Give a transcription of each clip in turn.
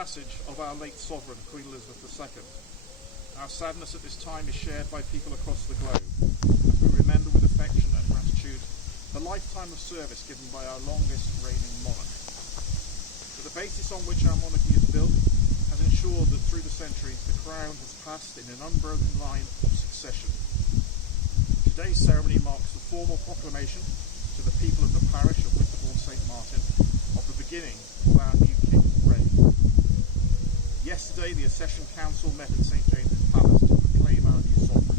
passage of our late sovereign, Queen Elizabeth II. Our sadness at this time is shared by people across the globe, as we remember with affection and gratitude the lifetime of service given by our longest reigning monarch. But the basis on which our monarchy is built has ensured that through the centuries the crown has passed in an unbroken line of succession. Today's ceremony marks the formal proclamation to the people of the parish of Winterbourne St Martin of the beginning of our new king's reign. Yesterday the Accession Council met at St James's Palace to proclaim our new sovereign.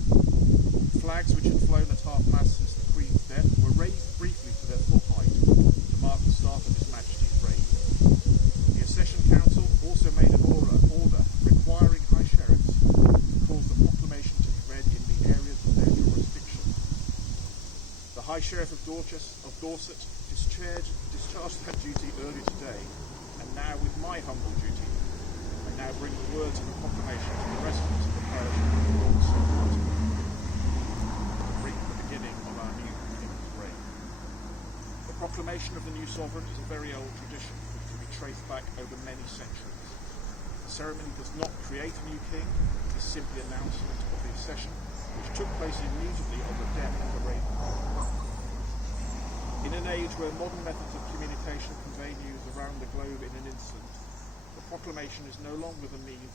Flags which had flown at half-mast since the Queen's death were raised briefly to their full height to mark the start of His Majesty's reign. The Accession Council also made an order requiring High Sheriffs to cause the proclamation to be read in the areas of their jurisdiction. The High Sheriff of Dorset discharged that duty earlier today, and now with my humble duty, I now bring the words of the proclamation to the residents of the parish of Winterbourne St Martin, the beginning of our new king's reign. The proclamation of the new sovereign is a very old tradition which can be traced back over many centuries. The ceremony does not create a new king, it is simply an announcement of the accession, which took place immediately on the death of the reigning monarch. In an age where modern methods of communication convey news around the globe in an instant, the proclamation is no longer the means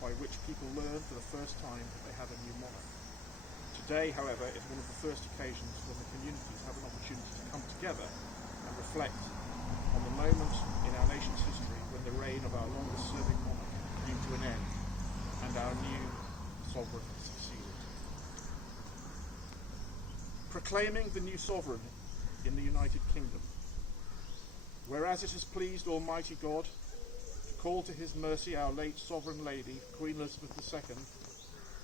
by which people learn for the first time that they have a new monarch. Today, however, is one of the first occasions when the communities have an opportunity to come together and reflect on the moment in our nation's history when the reign of our longest-serving monarch came to an end and our new sovereign succeeded. Proclaiming the new sovereign in the United Kingdom. Whereas it has pleased Almighty God to call to His mercy our late Sovereign Lady, Queen Elizabeth II,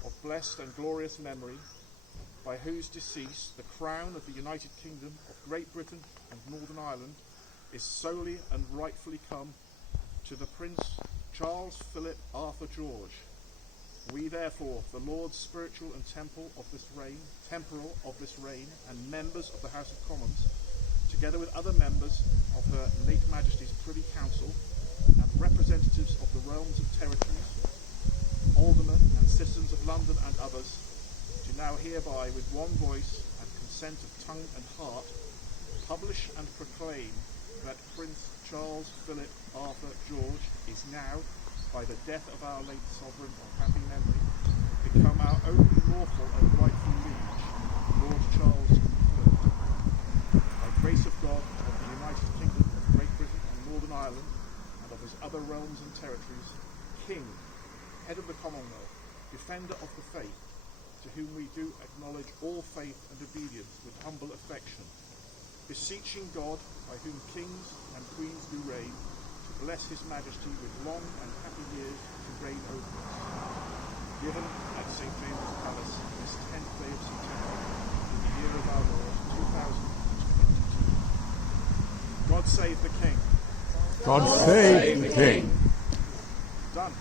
of blessed and glorious memory, by whose decease the crown of the United Kingdom of Great Britain and Northern Ireland is solely and rightfully come to the Prince Charles Philip Arthur George. We therefore, the Lords spiritual and temporal of this reign, and members of the House of Commons, together with other members of Her late Majesty's Privy Council and representatives of the realms and territories, aldermen and citizens of London and others, do now hereby with one voice and consent of tongue and heart publish and proclaim that Prince Charles Philip Arthur George is now, by the death of our late sovereign of happy memory, become our only lawful and rightful liege, Lord Charles III. By grace of God, of the United Kingdom of Great Britain and Northern Ireland, and of his other realms and territories, King, Head of the Commonwealth, Defender of the Faith, to whom we do acknowledge all faith and obedience with humble affection, beseeching God, by whom kings and queens do reign, to bless His Majesty with long and happy years to reign over us. Given at St James's Palace this 10th day of September in the year of our Lord 2022. God save the King. God save the King. Done.